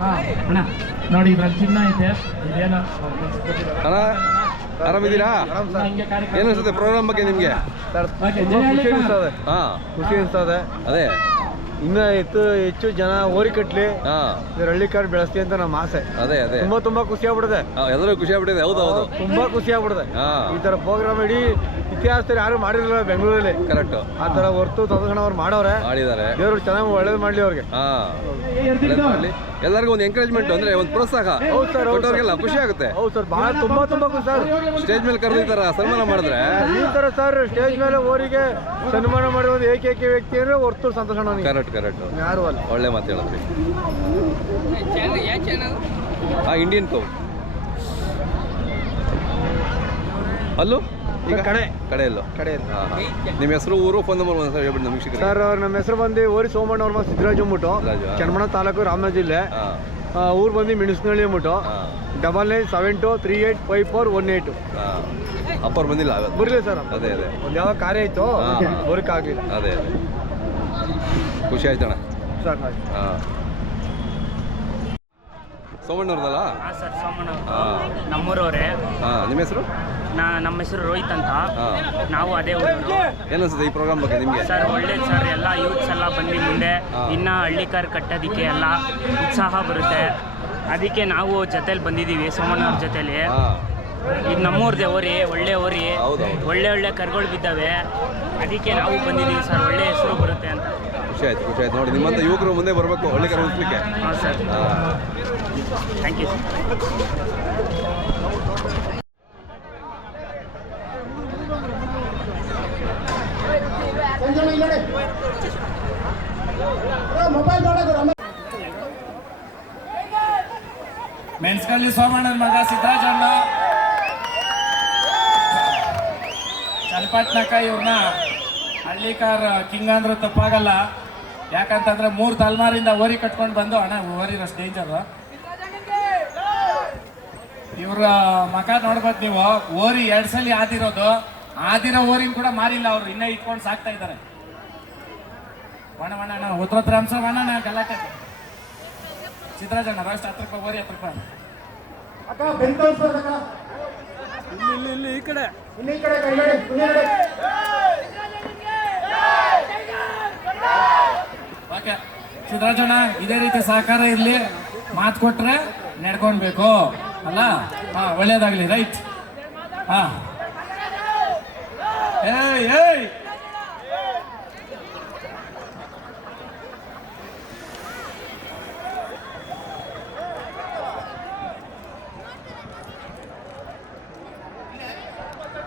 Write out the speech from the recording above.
ಹಾ ಅಣ್ಣ. ನೋಡಿ ಇದ್ರಲ್ಲಿ ಚಿನ್ನ ಐತೆ. ಇದೇನೋ? ಅಣ್ಣ ಆರಾಮಿದ್ದೀರಾ? ಏನು ಅನ್ಸುತ್ತೆ ಪ್ರೋಗ್ರಾಮ್ ಬಗ್ಗೆ ನಿಮಗೆ? ಖುಷಿ ಕಾರ್. ಹಾ. ಖುಷಿ ಅನಿಸ್ತದೆ. ಅದೇ. ಇನ್ನ ಹೆಚ್ಚು ಹೆಚ್ಚು ಜನ ಓರಿ ಕಟ್ಲಿ. ಹಾ. ಹಳ್ಳಿ ಕಾರ್ ಬೆಳೆಸ್ತಿ ಅಂತ ನಮ್ಮ ಆಸೆ. ಅದೇ ಅದೇ. ತುಂಬಾ ತುಂಬಾ ಖುಷಿ ಆಗ್ಬಿಡುತ್ತೆ. ಹಾ, ಎಲ್ಲರೂ ಖುಷಿ ಆಗ್ಬಿಟ್ಟಿದೆ. ಹೌದು ಹೌದು. ತುಂಬಾ ಖುಷಿ ಆಗ್ಬಿಡುತ್ತೆ. ಈ ತರ ಪ್ರೋಗ್ರಾಮ್ ಇಡೀ ಇತಿಹಾಸದಲ್ಲಿ ಯಾರು ಮಾಡಿರಲಿಲ್ಲ ಬೆಂಗಳೂರಲ್ಲಿ. ಕರೆಕ್ಟ್ ಆ ತರ ಹೊರ್ತು ತದಕ್ಷಣ ಅವ್ರು ಮಾಡವ್ರೆ ಮಾಡಿದ್ದಾರೆ. ದೇವ್ರು ಚೆನ್ನಾಗಿ ಒಳ್ಳೇದು ಮಾಡ್ಲಿ ಅವ್ರಿಗೆ. ಹಾ. ಎಲ್ಲರಿಗೂ ಒಂದು ಎಂಕರೇಜ್ಮೆಂಟ್ ಅಂದ್ರೆ ಒಂದು ಪ್ರೋತ್ಸಾಹ. ಹೌದು ಸರ್, ಅವ್ರಿಗೆಲ್ಲ ಖುಷಿ ಆಗುತ್ತೆ. ಹೌದು ಸರ್ ಬಹಳ ತುಂಬಾ ತುಂಬಾ ಖುಷಿ ಸರ್. ಸ್ಟೇಜ್ ಮೇಲೆ ಕರೆದು ಈ ತರ ಸನ್ಮಾನ ಮಾಡಿದ್ರೆ. ಈ ತರ ಸರ್ ಸ್ಟೇಜ್ ಮೇಲೆ ಅವರಿಗೆ ಸನ್ಮಾನ ಮಾಡಿರೋದು ಏಕೈಕ ವ್ಯಕ್ತಿ ಅಂದ್ರೆ ಹೊರ್ತು ಸಂತೋಷ ಕರೆಕ್ಟ್ ಕರೆಕ್ಟ್ ಯಾರು ಅಲ್ಲ. ಒಳ್ಳೆ ಮಾತು ಹೇಳಿದ್ರಿ. ಆ ಇಂಡಿಯನ್ ಕೌ ಅಲ್ಲೂ? ಈಗ ಕಡೆ. ಕಡೆಯಲ್ಲೂ? ಹಾ ನಿಮ್ಮ ಹೆಸರು ಊರು ಫೋನ್ ನಂಬರ್ ಒಂದು ಹೇಳ್ಬಿಟ್ಟು ನಮಗೆ ಸರ್ ನಮ್ಮ ಹೆಸರು ಬಂದು ಓರಿ ಸೋಮಣ್ಣ ಅವ್ರ ಮಗ ಅಂಬಿಟ್ಟು ಅಂದ್ಬಿಟ್ಟು. ಸಿದ್ದರಾಜು, ಚನ್ನಮಣ ತಾಲೂಕು ರಾಮನಗರ ಜಿಲ್ಲೆ. ಊರ್ ಆ, ಊರು ಬಂದು ಮಿಣಸ್ನಳ್ಳಿ ಅಂದ್ಬಿಟ್ಟು. ಹಾ. Double nine seven two three eight five four one eight ಹಾಂ. ಅಪ್ಪವ್ರು ಬಂದಿಲ್ಲ ಬರ್ಲಿ ಬರಲಿ ಸರ್ ಅದೇ ಅದೇ. ಒಂದು ಯಾವ ಕಾರ್ಯ ಇತ್ತು ಹಾ, ಹಾ. ಅದೇ ಅದೇ. ಖುಷಿ ಆಯ್ತಣ್ಣ? ಸರ್ ಹಾಂ. ಸೋಮಣ್ಣವ್ರದಲ್ಲ? ಹಾಂ ಸರ್ ಸೋಮಣ್ಣ. ನಮ್ಮೂರವರೇ. ಹಾಂ ನಿಮ್ಮ ಹೆಸರು? ನಾ ನಮ್ಮ ಹೆಸರು ರೋಹಿತ್ ಅಂತ. ನಾವು ಅದೇ ಊರು. ಏನನ್ಸುತ್ತೆ ಈ ಪ್ರೋಗ್ರಾಮ್ ಬಗ್ಗೆ ನಿಮಗೆ? ಸರ್ ಒಳ್ಳೇದು ಸರ್. ಎಲ್ಲ ಯೂತ್ಸ್ ಎಲ್ಲ ಬಂದು ಮುಂದೆ. ಇನ್ನು ಹಳ್ಳಿ ಕಾರ್ ಕಟ್ಟೋದಕ್ಕೆ ಎಲ್ಲ ಉತ್ಸಾಹ ಬರುತ್ತೆ. ಅದಕ್ಕೆ ನಾವು ಜೊತೇಲಿ ಬಂದಿದ್ದೀವಿ ಸೋಮಣ್ಣವ್ರ ಜೊತೆಲಿ. ಇದು ನಮ್ಮೂರ್ದೆ ಓರಿ ಒಳ್ಳೆ ಓರಿ. ಒಳ್ಳೆ ಒಳ್ಳೆ ಕರ್ಗಳು ಬಿದ್ದಾವೆ. ಅದಕ್ಕೆ ನಾವು ಬಂದಿದ್ದೀವಿ ಸರ್ ಒಳ್ಳೆ ಹೆಸರು ಬರುತ್ತೆ ಅಂತ. ಖುಷಿ ಆಯ್ತು ಖುಷಿ ಆಯ್ತು. ನೋಡಿ ನಿಮ್ಮಂತ ಯುವಕರು ಮುಂದೆ ಬರಬೇಕು ಒಳ್ಳೆ ಕರ್ ಉಳಿಸ್ಲಿಕ್ಕೆ. ಹಾಂ ಸರ್. ಥ್ಯಾಂಕ್ ಯು ಸರ್ ಮೆಣಸ್ಕಲ್ಲಿ ಸೋಮಣ್ಣನ ಮಗ ಸಿದ್ದರಾಜಣ್ಣ ಚನ್ನಪಟ್ಟಣಕ್ಕ ಇವ್ರನ್ನ ಹಳ್ಳಿಕಾರ್ ಕಿಂಗ್ ಅಂದ್ರೆ ತಪ್ಪಾಗಲ್ಲ. ಯಾಕಂತಂದ್ರೆ ಮೂರು ತಲೆಮಾರಿಂದ ಓರಿ ಕಟ್ಕೊಂಡು ಬಂದು, ಅಣ್ಣ ಓರಿ ಅಷ್ಟು ಡೇಂಜರ್ ಇವ್ರ ಮಕ ನೋಡ್ಬೋದು ನೀವು, ಓರಿ ಎರಡು ಸಲ ಆದಿರೋದು, ಆದಿರೋ ಓರಿನ ಕೂಡ ಮಾರಿಲ್ಲ ಅವ್ರು, ಇನ್ನೇ ಇಟ್ಕೊಂಡು ಸಾಕ್ತಾ ಇದ್ದಾರೆ ಒಣ ಒಣ ಅಣ್ಣ, ಉತ್ತರ ಅಂಶ ಒಣ ಗಲಾಟೆ. ಸಿದ್ದರಾಜಣ್ಣ, ರಾಷ್ಟ್ರ ಹತ್ತು ರೂಪಾಯಿ ಓರಿ ಹತ್ತು ರೂಪಾಯಿ ಇಲ್ಲಿ ಇಲ್ಲಿ ಈ ಕಡೆ. ಓಕೆ. ಸಿದ್ದರಾಜಣ್ಣ ಇದೇ ರೀತಿ ಸಹಕಾರ ಇರಲಿ. ಮಾತು ಕೊಟ್ರೆ ನಡ್ಕೊಳ್ಬೇಕು ಅಲ್ಲ? ಹಾ ಒಳ್ಳೇದಾಗ್ಲಿ ರೈಟ್. ಹಾ. ಏಯ್ ಏಯ್.